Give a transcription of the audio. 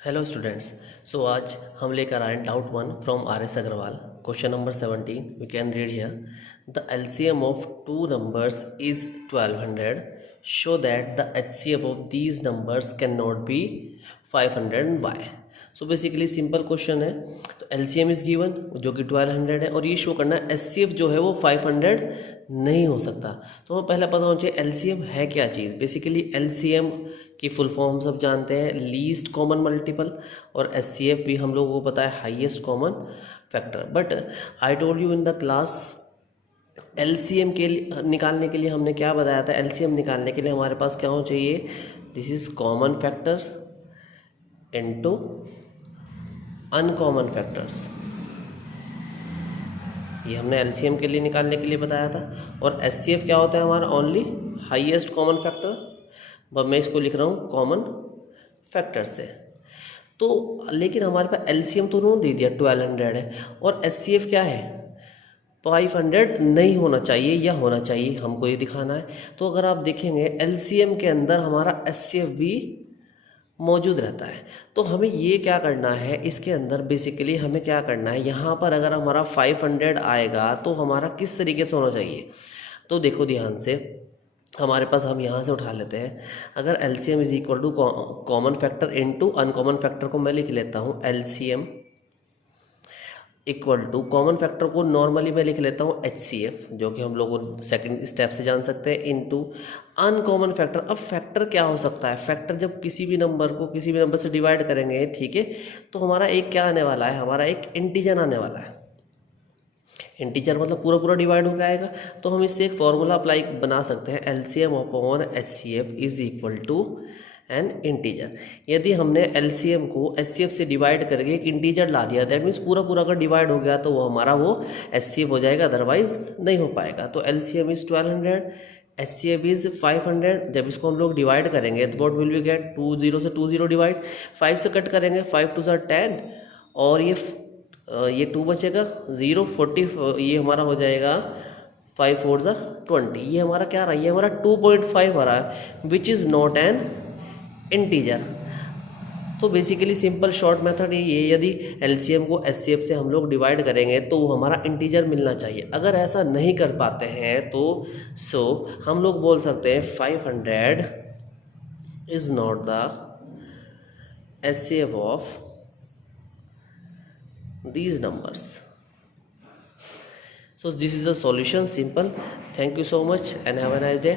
Hello students. सो आज हम लेकर आए doubt one from R S Agarwal. Question number 17 we can read here. The LCM of two numbers is 1200. Show that the HCF of these numbers can not be 500 and why. So basically simple question है। तो LCM is given जो कि 1200 है और ये show करना है HCF जो है वो 500 नहीं हो सकता। तो हमें पहले पता होना चाहिए एलसीएम है क्या चीज़। बेसिकली एलसीएम की फुल फॉर्म हम सब जानते हैं, लीस्ट कॉमन मल्टीपल, और एचसीएफ भी हम लोगों को पता है highest common factor. But I told you in the class LCM के लिए निकालने के लिए हमने क्या बताया था। एलसीएम निकालने के लिए हमारे पास क्या होना चाहिए, this is common factors into uncommon factors. ये हमने एलसीएम के लिए निकालने के लिए बताया था। और एचसीएफ क्या होता है हमारा, ओनली हाईएस्ट कॉमन फैक्टर। अब मैं इसको लिख रहा हूँ कॉमन फैक्टर से। तो लेकिन हमारे पास एलसीएम तो उन्होंने दे दिया 1200 है और एचसीएफ क्या है 500 नहीं होना चाहिए या होना चाहिए, हमको ये दिखाना है। तो अगर आप देखेंगे एलसीएम के अंदर हमारा एचसीएफ भी मौजूद रहता है। तो हमें ये क्या करना है, इसके अंदर बेसिकली हमें क्या करना है, यहाँ पर अगर हमारा 500 आएगा तो हमारा किस तरीके से होना चाहिए। तो देखो ध्यान से, हमारे पास हम यहाँ से उठा लेते हैं। अगर LCM is equal to common factor into uncommon factor को मैं लिख लेता हूँ LCM equal to common factor को नॉर्मली मैं लिख लेता हूँ एचसीएफ, जो कि हम लोग सेकंड स्टेप से जान सकते हैं, इनटू अनकॉमन फैक्टर। अब फैक्टर क्या हो सकता है, फैक्टर जब किसी भी नंबर को किसी भी नंबर से डिवाइड करेंगे, ठीक है, तो हमारा एक क्या आने वाला है, हमारा एक इंटीजर आने वाला है। इंटीजर मतलब पूरा पूरा डिवाइड हो जाएगा। तो हम इससे एक फॉर्मूला अप्लाई बना सकते हैं, LCM upon HCF is equal to an integer. यदि हमने एलसीएम को एचसीएफ से डिवाइड करके एक इंटीजर ला दिया, दैट मीन्स पूरा पूरा अगर डिवाइड हो गया तो वो हमारा वो एचसीएफ हो जाएगा, अदरवाइज नहीं हो पाएगा। तो एलसीएम इज 1200, एचसीएफ इज 500। जब इसको हम लोग डिवाइड करेंगे तो व्हाट विल वी गेट, 20 से 20 डिवाइड, 5 से कट करेंगे, 5 2 10 और ये 2 बचेगा, 0 40, ये हमारा हो जाएगा 5 4 20। ये हमारा क्या रहा है, ये हमारा 2.5 आ रहा है, which is not an integer. तो बेसिकली सिंपल शॉर्ट मेथड ये, यदि एलसीएम को एचसीएफ से हम लोग डिवाइड करेंगे तो हमारा इंटीजर मिलना चाहिए। अगर ऐसा नहीं कर पाते हैं तो हम लोग बोल सकते हैं 500 is not the HCF of these numbers. So this is the solution, simple. Thank you so much and have a nice day.